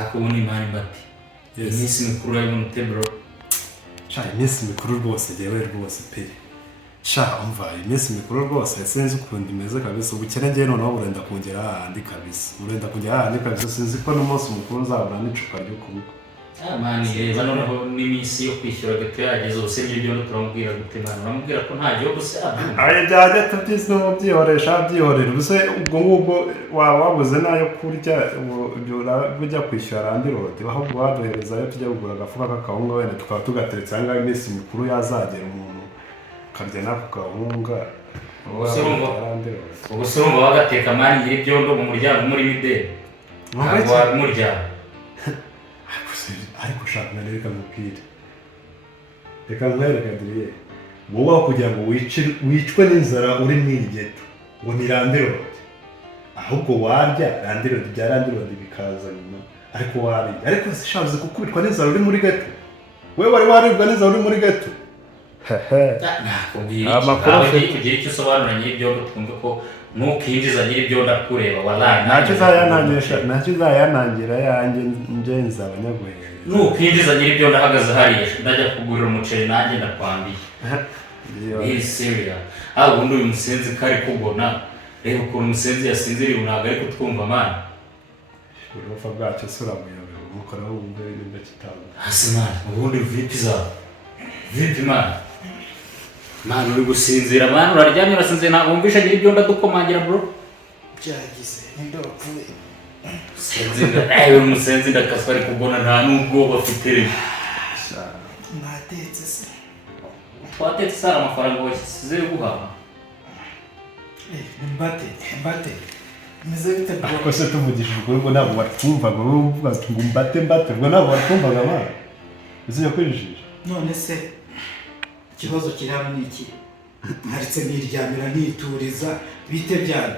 akubona imari mbati iminsi mikuru y'ibintu tebro sha iminsi mikuru rwose jewe rwose pe sha umva iminsi mikuru rwose sinzi ukuntu imeze kabisa ubukene ngiye noneho burenda kongera ahandi kabisa burenda kongera ahandi kabisa sinzi ko n'umunsi mukuru nzabona n'icupa ryo kubuka mani reba noneho n'iminsi yo kwishyura gato yageze ubuse n'ibyo turamubwira gute mani uramubwira ko nta gihugu se ayo byajya tubyise byihorera ubuse ubwo ngubwo waba wabuze n'ayo kurya ujya kwishyura andi rode ahubwo waduherezayo tujya kugura agafuka k'akawunga wenda tukaba tugateretse aha ngaha iminsi mikuru yazagera umuntu akarya n'ako kawunga ubuse urumva bagateka mani nyir'ibyondo mu muryango muri mideli ntabwo wabimuryango ariko ushaka na reka mupira reka nkwereka diriye wowe kugira ngo wicwe n'inzara uri mu igeto ngo ni randirode ahubwo warya randirode bya randirode bikaza nyuma ariko wariye ariko zishabuze gukubitwa n'inzara uri muri geto wewe wari waribwa n'inzara uri muri geto amakuru ugira icyo usobanura nyir'ibyondo twumve ko nukinjiza nyir'ibyondo akureba wallahi ntacyo uzayanangira yanjye ngenza abanyaguhera nukinjiza nyir'ibyondo ahagaze hariya ndajya kugurira umuceri nanjye ndakwambiye ni serious ubundi uyu musenzi kari kubona reba ukuntu umusenzi yasinziriye ntabwo ari kutwumva mani urufa bwacyo se uramuyobewe umukoraho wumve nimba kitanga hasi mani ubundi vipi mani mani uri gusinzira mani uraryamye urasinzira ntabwo wumvisha nyir'ibyondo adukomangira bro byagize ninde wapfuye umusenzi ndakaswa ari kubona nta n'ubwoba afite rero natetse se twatetse sara amafaranga washyize yo guhaha mbate meze bite bwo se tumugishije ubwo ntabwo watwumvaga uvuga ngo mbate ubwo ntabwo watwumvaga mara uziye kwijije none se ikibazo kiraba ni iki haritse niryamira nituriza bite byane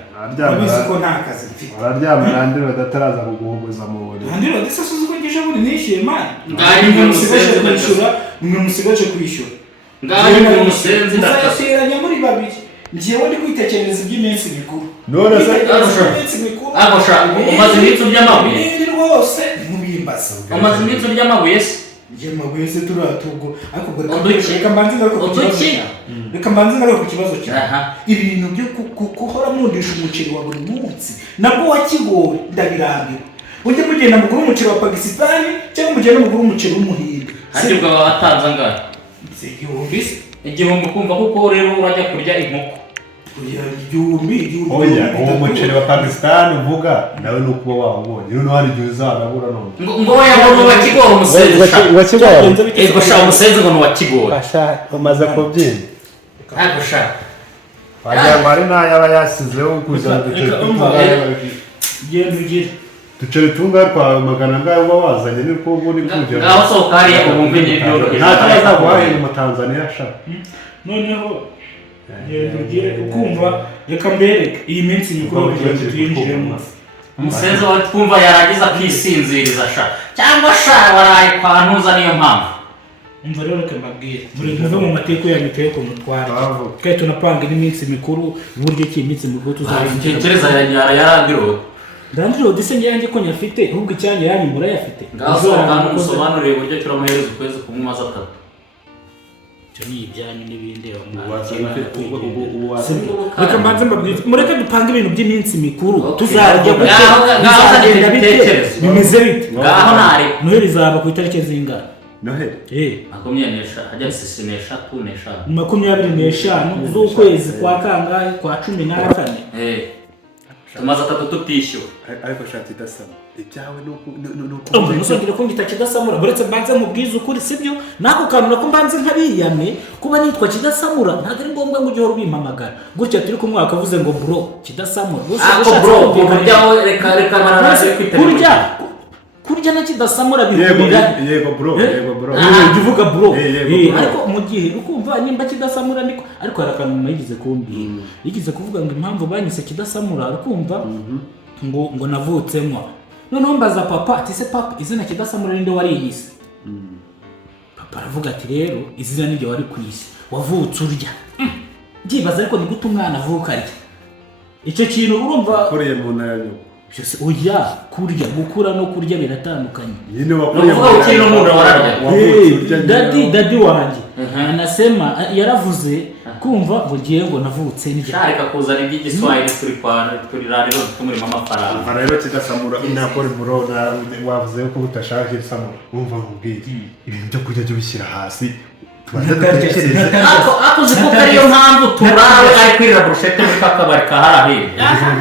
abizi ko nta kazi mfite araryama randiro dataraza kuguhogoza mu buriri randiro disa suzuko ngisha buri nishyuye man ngari mu musenzi kwishyura mwe musigaje kwishyura ngari mu musenzi ndakasiranya muri babiri ngiye ndi kwitekereza iby'iminsi mikuru none se agosha umaze iminsi by'amabuye ni rwose mubimbaza umaze iminsi by'amabuye se mabuye se turatugo ariko reka mbanze ngaruka ku kibazo cyawe ibintu byo kuhora mundisha umuceri wa buri munsi nabwo wakigowe ndabirambiwe ujye mugenda mugura umuceri wa Pakistani cyangwa mugenda mugura umuceri w'umuhinde ariko watanze angana igihumbi kumva kuko rero urajya kurya inkoko igihumbi oya uwo muceri wa Pakistani uvuga nawe nuko wawubonye rero hari igihe uzarabura none ngo yabona wakigora umusenzi ego sha umusenzi ngo wakigora asha umaze kubyina ako sha wagira ngo ari n'ayaba yasizeho kuza duceri tunga kwa magana ngayo uba wazanye niko ubundi kujya ngaho sohoka hariya ubumve n'ibyondo nta kibazo guhahira mu Tanzania sha noneho ugire ukumva reka mbereke iyi minsi mikuru tuyinjiremo umusenzi wawe twumva yarangiza kwisinziriza sha cyangwa sha waraye kwa ntuza niyo mpamvu umva rero reka mbabwire muve mu mateko yanyu tuye ku mutware kandi tunapanga n'iminsi mikuru uburyo ki iminsi mikuru tuzarinjira tekereza yarandiro ndandiro dise nyange ko nyafite ahubwo icyanya yanyu murayafite ngaho kandi umusobanurire uburyo turamuhereza ukwezi kumwe maze atatu ni ibyanyu n'ibindi reka mbanze mbabwire mureke dupange ibintu by'iminsi mikuru tuzarya bizagenda bite bimeze bite ngaho ntari noheli izaba ku itariki zingana noheli 25 z'ukwezi kwa kangahe kwa 14 tumaze atatu tutishyura ariko shati idasama ibyawe nuko musongere ko ngita Cyidasamura buretse mbanze mubwiza ukuri sibyo nako kantu nako mbanze nkabiyame kuba nitwa Cyidasamura ntabwo ari ngombwa ngo ujye bimpamagara gutya turi kumwe akavuze ngo bro Cyidasamura bro kuryaho reka baranaze kwitabira kurya na Cyidasamura bihurira yego bro uvuga bro ariko mu gihe ukumva nimba Cyidasamura ariko harakanuma yigize kumbi yigize kuvuga ngo impamvu banyise Cyidasamura ukumva ngo navutsemo noneho mbaza papa ati se papa izina Cyidasamura ninde wariyise papa aravuga ati rero izina ninde wari kwisi wavutse urya byibaza ariko ni gute umwana avuka arya icyo kintu urumva kuriye mu nayo byose oya kurya gukura no kurya biratandukanye. Nyine wakuriye Nukuvuga ukiri n'umuntu wararya. Dadi wanjye anasema yaravuze kumva ngo ngiye ngo navutse n'ijya. Shareka kuzana iby'igiswahili turi radiyo tumurimo amafaranga. Aha rero Cyidasamura nakora bro wavuze ko utashaka Cyidasamura wumva nkubwiye ibintu byo kurya byo bishyira hasi tubanza dutekereze akuzi ko ariyo mpamvu turawe ari kwirira brushette muri kakabari kaharahiye.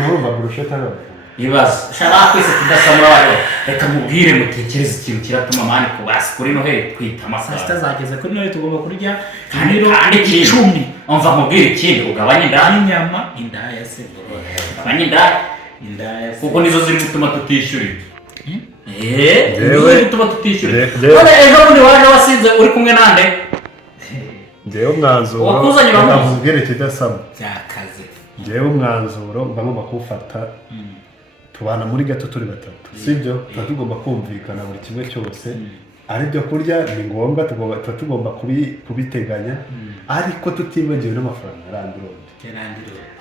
urumva brushette hano Ibaze shaka kwese Cyidasamura wayo reka mubwire mutekereze ikintu kiratuma mani kubasi kuri Noheli twita amasaha Zageze kuri Noheli tugomba kurya kandi 10 umva mubwire ikindi ugabanye indaya inyama indaya se ugabanye indaya kuko nizo ziri gutuma tutishyura nizo gutuma tutishyura none ejo bundi waje wasinze uri kumwe nande ngewe umwanzuro wakuzanye bamubwire Cyidasamura byakaze ngewe umwanzuro ngomba kuwufata tubana muri gato turi batatu sibyo tuba tugomba kumvikana buri kimwe cyose ari byo kurya ni ngombwa tuba tugomba kubiteganya ariko tutibagiwe n'amafaranga ya landirodi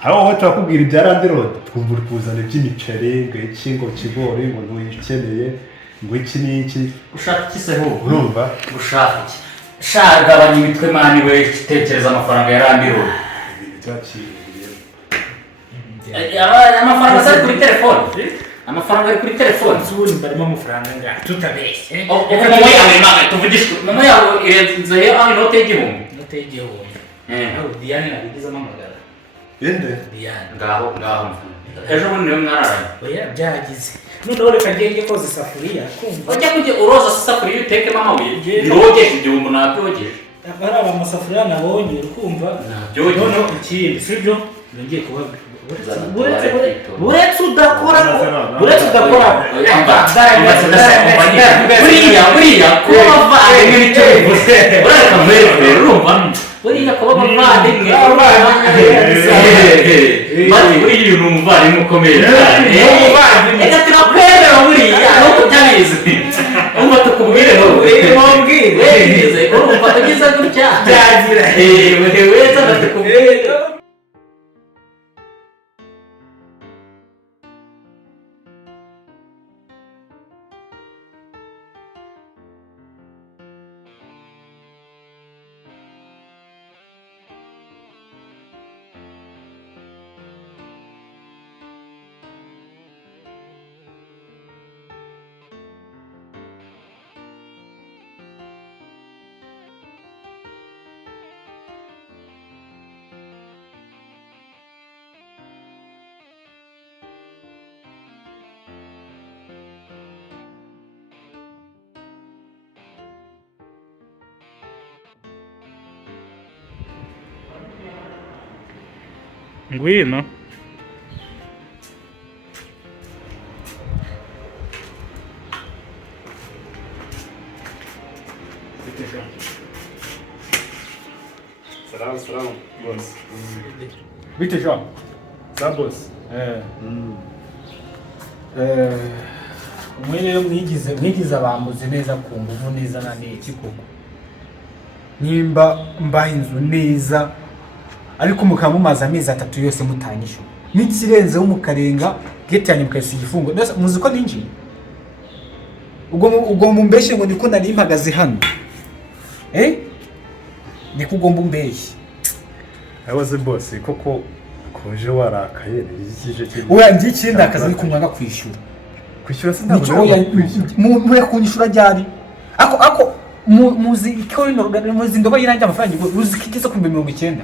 aho wowe turakubwira ibya landirodi twumva uri kuzana iby'imiceri ngo iki ngo kigori ngo ntuyikeneye ngo iki n'iki ushaka iki se ho urumva ushaka iki shagabanya imitwe mani we tekereza amafaranga ya landirodi amafaranga ari kuri telefone amafaranga ari kuri telefone zuri barimo amafaranga ngaho tutabeshye mama yawe mama tuvugishwe mama yawe irenze aho inote y'igihumbi aho Diane nabigizemo amagara yende Diane ngaho ejo bundi niwe mwararanye oya byagize noneho reka ngenge koza isafuriya kumva ujya kujya uroza isafuriya utekemo amabuye ndogeshe igihumbi nabyogeje hari amasafuriya nabonye ukumva noneho ikindi sibyo ngiye kubabwira buretse udakora buriya kuba abavandimwe nicyo bivuze urareka mbere urumva buriya kuba abavandimwe bati buriya uyu ni umuvandimwe ukomeye cyane reka turakwemera buriya nuko utabizi umva tukubwire wese urumva tugize gutya byagira wese batukubwire ngwino salamu boss bite Jean sa boss umwe mwigize abambuzi neza ku nguvu neza na n'iki koko nimba mbaha inzu neza ariko mukamumaza amezi 3 yose mutanyisho n'ikirenzeho mukarenga gate yanyu mukayisiga igifungo muzi ko ninjiye ubwo mumbeshe ngo niko nari impagaze hano niko ugomba umbeshye abaze boss koko koje warakaye n'ikije cyo oya ngikindi akazi ni kumwanga kwishyura sinabwo muri kunyishura ryari ako muzi iko muzi ndoba yirangira amafaranga uzi kigize ku 90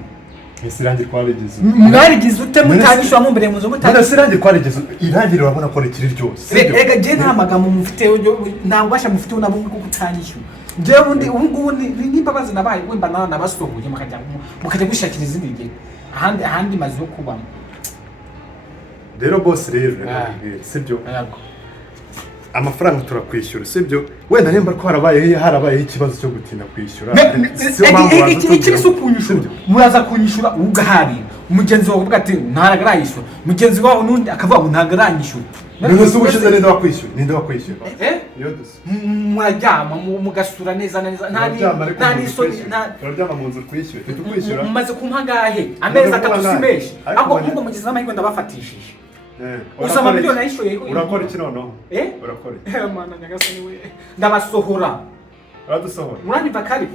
Isirangi kwarigize. Mwarigize ute mutanyishwa mu mbere mu zo mutanyishwa. Isirangi kwarigize irangire urabona ko rikiri ryose. Ega je nta magambo mufite nta ubasha mufite nabo kutanyishwa. Je ubu n'imbabazi nabaye wemba nabasohoye mukajya gushakira izindi ngene. Ahandi mazi yo kubamo. Rero boss rero sibyo. Amafaranga turakwishyura sibyo wenda nimba ko harabaye ikibazo cyo gutinda kwishyura iki sukunyishura muraza kunyishura ugaharira umugenzi wawe uvuga ati ntaragarayiso mugenzi wawe nundi akavuga ntagaranyishura none se ubushize ninde wakwishyura murajyama mugasura neza nta n'isoni turaryama mu nzu kwishyura mumaze kumpa ngahe amezi 3 simeshi ahubwo mugize amahirwe ndabafatishije Uza amamiliyoni ayishoye urakora iki noneho? Urakora iki? Mana nyagasani we ndabasohora uradusohora muranyumva kari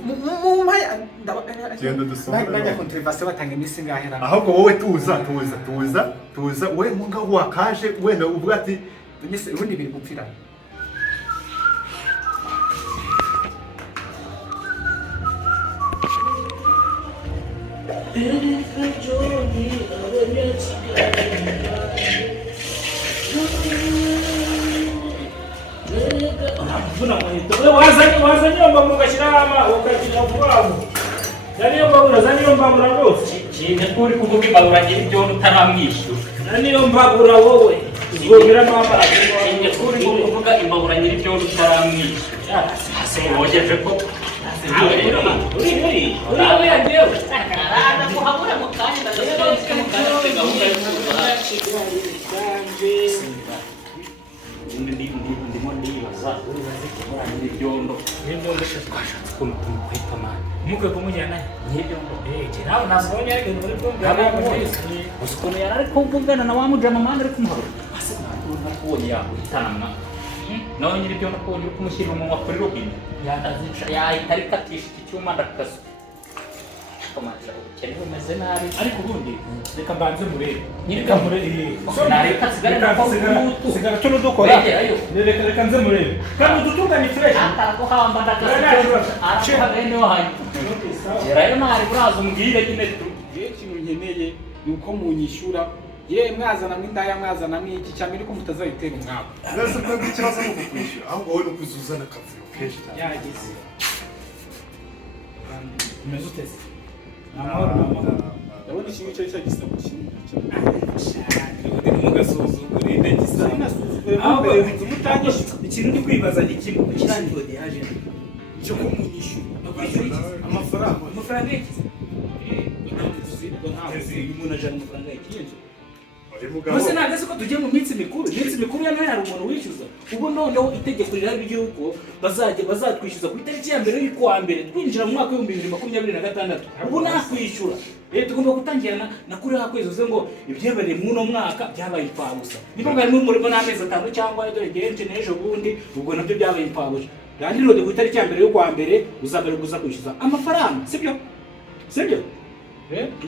genda dusohora bajya kontribasiyo batanga iminsi ngahera ahubwo wowe tuza we ngaho wakaje wenda uvuga ati nyese ubundi biri gupfira wazanye mba mugashyiraho amazi ukagira vuba niyo mbabura zaniyo mbabura rwose kintu ko uri kuvuga imbabura ngira ibyo utaramwishyura niyo mbabura wowe uvomeramo amazi kintu ko uri kuvuga imbabura ngira ibyo utaramwishyura hasi wogeje ko uri yagiyewe araza kuhabura mu kanya ndagafite mu kanya afite gahunda yo kuba ndimo ndibaza n'ibyondo twashatse ukuntu tumukwita amani mukwe kumujyana n'ibyondo nawe nasonye ariko muri kumva gusa ukuntu yari ari kuvugana na wa mujama amani ari kumuhabura ase nakubonye yaguhitanamwa nawe nyir'ibyondo ko uri kumushyira umunwa kuri robine yahita arikatisha iki cyuma ndakaza komaje ubukene bumeze nabi ariko ubundi reka mbanze murebe reka nareka sigara tuno dukora reka nze murebe kandi udutunganye fresh ataguhamba ndakaza bene wahaye rero ntari buraza umbwire nyine ikintu nkeneye ni uko munyishyura mwazana mw'indaya mwazana mw'iki cyane ariko mutazayitera umwabo nese ko ikibazo ni ukwishyura ahubwo wowe no kuzuzana akavuyo kenshi cyane yagize umeze uteze ndabona ikintu icyo cyo gisaba kimwe ikintu ndi kwibaza ni kimwe kirangiye yaje cyo kumunyishyura amafaranga yakize umuntu ajana amafaranga yakize Mose nagaze ko tugiye mu minsi mikuru ya none hari umuntu wishyuza ubu noneho itegeko rirabi ryuko bazatwishyuza ku itariki ya mbere y'ukwa mbere twinjira mu mwaka wa 2026 ubu nakwishyura tugomba gutangirana na kuri hakwezi uze ngo ibyebereye mu no mwaka byabaye impfabusa niba ngari mu murimo n'amezi 5 cyangwa dore genje nejo bundi ubwo nabyo byabaye impfabusa kandi rode ku itariki ya mbere y'ukwa mbere uzabere kuza kwishyuza amafaranga sibyo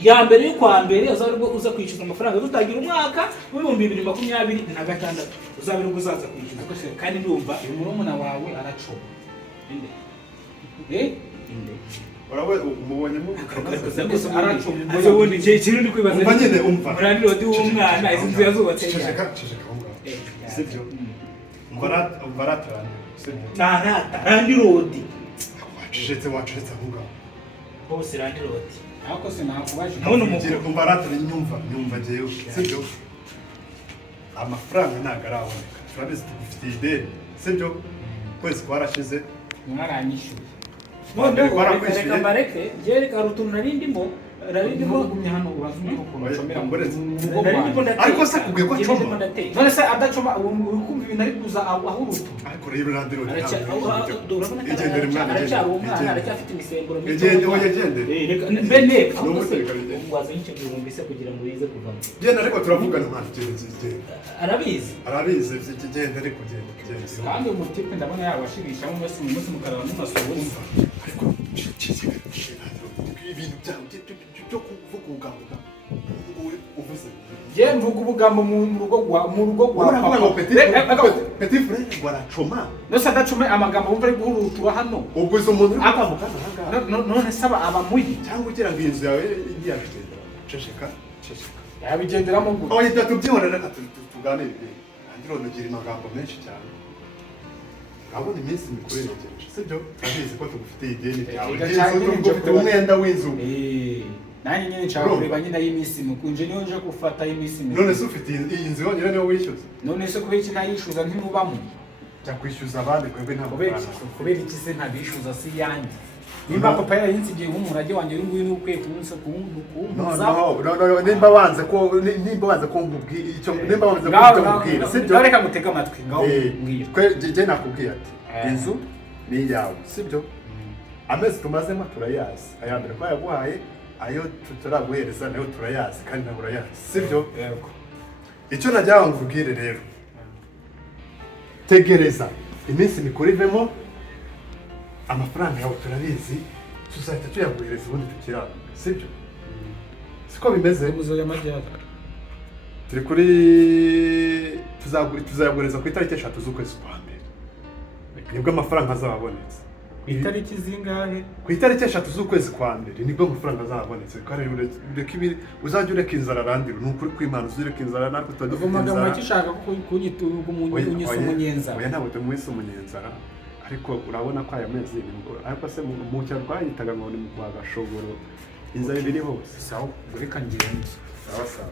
ya mbere y'ukwa mbere uza kwishyuza amafaranga dutangira umwaka wa 2026 uzabere kuzaza kwishyuza kandi ndumva murumuna wawe aracoma urawe umubonye mu azo wundi kintu ndi kwibaza umva nyine umva murani rodi w'umwana izi nzu yazubatse ceceka sibyo mbaratarane narata randi rodi wacecetse aho ngaho bose randi rodi ako se nakubaje none umugire mbaratarane nyumva jewe sibyo amafaranga ntago araboneka turabizi tugufitiye ideni sibyo kwezi kwarashize mwaranyishyuye reka mbareke reka rutuntu narindimo hano urazumye ukuntu ucomera ariko se kubwiye ko acoma none se adacoma ukumva ibintu ari kuza aho urutu ariko rero randiro igendere mwana aracyari umwana aracyafite imisemburo igendere bene waza y'ikintu mbese kugira ngo yize kuvamo genda ariko turavugana mwana arabizi genda ariko genda kandi umutipe ndabona yabashirisha mu munsi mukaraba mumasobuza ariko ibintu byo kuvuga ubugambo uvuze mvuga ubugambo mu rugo rwa papa petit frère ngo aracoma nose adacome amagambo wumva ari guhurutura hano ubwo izo muntu akambuka hanga none saba abamuyi cyangwa ugira ngo inzu yawe yabigendera ceceka yabigenderamo ngo oya tubyihorera reka tuganire andiro nugira amagambo menshi cyane abona iminsi mikuru yegereje sibyo abizi ko tugufitiye ideni ryawe umwenda w'inzu nanjye nyine nshaka kureba nyine y'iminsi mukunje niyo nje gufata y'iminsi mikuru none se ufite iyi nzu yonyine niyo wishyuza none se kubera iki nayishyuza ntimubamo jya kwishyuza abandi kwebwe nta mafaranga kubera iki se ntabishyuza si yanjye nimba papa yarinsigiye nk'umurage wanjye uri nguyu n'ukwiye no nimba wanze ko nkubwira icyo nimba wanze ko nkubwira sibyo reka mutega amatwi ngaho mbwira njye nakubwiye ati inzu ni iyawe sibyo amezi tumazemo turayazi aya mbere ko yaguhaye ayo turaguhereza nayo turayazi kandi nawe urayazi sibyo icyo najya nkubwire rero, tegereza iminsi mikuru ivemo, amafaranga yawe turabizi, tuzahita tuyaguhereza ubundi tukirana, sibyo? Siko bimeze? muzoya majyaka Turi kuri tuzayaguhereza ku itariki 3 z'ukwezi kwa mbere, nibwo amafaranga azabonetse. itariki zingahe? Ku itariki 3 z'ukwezi kwa mbere nibwo amafaranga azabonetse. Kandi ureka ibiri, uzajya ureka inzara arandira, ni ukuri kw'Imana uzureka inzara, natwe tudafite inzara. Uvuga ngo ukishaka kunyituga umuntu unyise umunyenza. Oya, ntabwo tumwise umunyenzara, ariko urabona ko aya mezi ariko se mu cyaro twayitaga ngo ni mu kwa Gashoboro, inzara ibiri hose. Sawa, reka ngende. Sawa sawa.